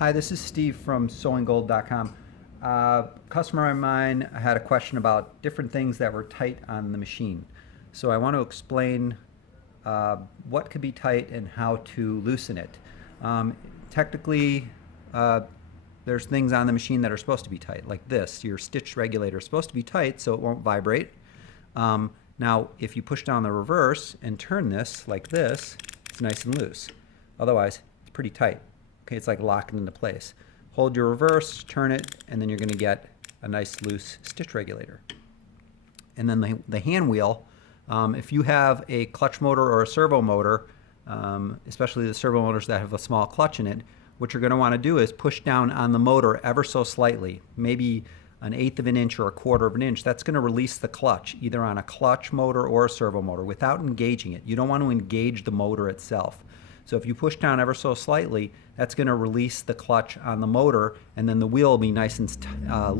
Hi, this is Steve from SewingGold.com. Customer of mine had a question about different things that were tight on the machine. So I want to explain what could be tight and how to loosen it. Technically, there's things on the machine that are supposed to be tight, like this. Your stitch regulator is supposed to be tight so it won't vibrate. Now, if you push down the reverse and turn this like this, it's nice and loose. Otherwise, it's pretty tight. Okay, it's like locking into place. Hold your reverse, turn it, and then you're going to get a nice loose stitch regulator. And then the hand wheel, if you have a clutch motor or a servo motor, especially the servo motors that have a small clutch in it, what you're going to want to do is push down on the motor ever so slightly, maybe 1/8 of an inch or 1/4 of an inch. That's going to release the clutch, either on a clutch motor or a servo motor, without engaging it. You don't want to engage the motor itself. So if you push down ever so slightly, that's going to release the clutch on the motor, and then the wheel will be nice and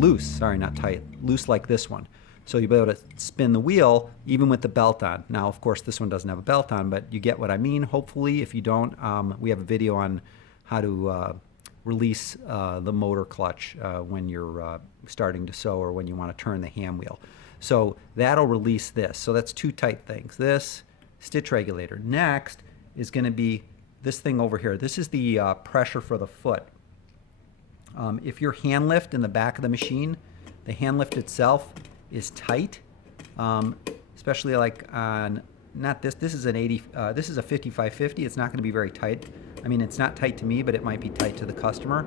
loose. Sorry, not tight. Loose like this one. So you'll be able to spin the wheel even with the belt on. Now, of course, this one doesn't have a belt on, but you get what I mean, hopefully. If you don't, we have a video on how to release the motor clutch when you're starting to sew or when you want to turn the hand wheel. So that'll release this. So that's two tight things. This stitch regulator. Next is going to be this thing over here. This is the pressure for the foot. If your hand lift in the back of the machine, the hand lift itself is tight, especially like on, not this, this is an 80, this is a 5550. It's not going to be very tight. I mean, it's not tight to me, but it might be tight to the customer.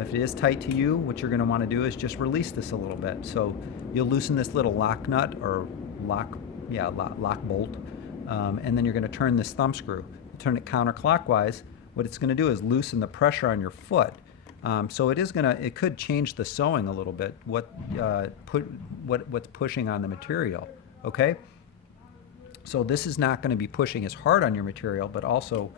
If it is tight to you, what you're going to want to do is just release this a little bit. So you'll loosen this little lock nut or lock bolt, and then you're going to turn this thumb screw. Turn it counterclockwise. What it's going to do is loosen the pressure on your foot. So it could change the sewing a little bit. What's pushing on the material? Okay. So this is not going to be pushing as hard on your material, but also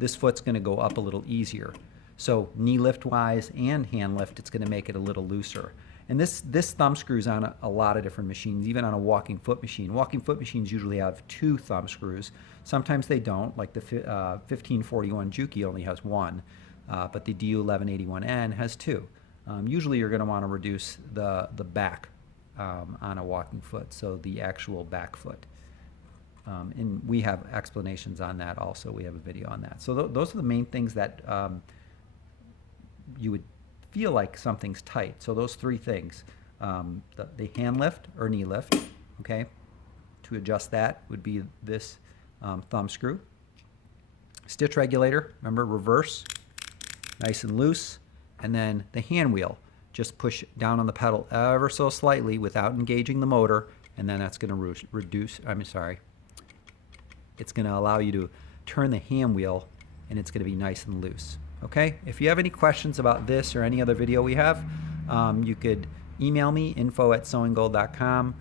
this foot's going to go up a little easier. So knee lift wise and hand lift, it's going to make it a little looser. And this thumb screws on a lot of different machines, even on a walking foot machine. Walking foot machines usually have 2 thumb screws. Sometimes they don't, like the 1541 Juki only has 1, but the DDL-8700N has 2. Usually you're going to want to reduce the back on a walking foot, so the actual back foot. And we have explanations on that also. We have a video on that. So those are the main things that you would feel like something's tight. So those 3 things, the hand lift or knee lift, okay? To adjust that would be this thumb screw. Stitch regulator, remember, reverse, nice and loose. And then the hand wheel, just push down on the pedal ever so slightly without engaging the motor, and then that's gonna it's gonna allow you to turn the hand wheel, and it's gonna be nice and loose. Okay, if you have any questions about this or any other video we have, you could email me, info@SewingGold.com,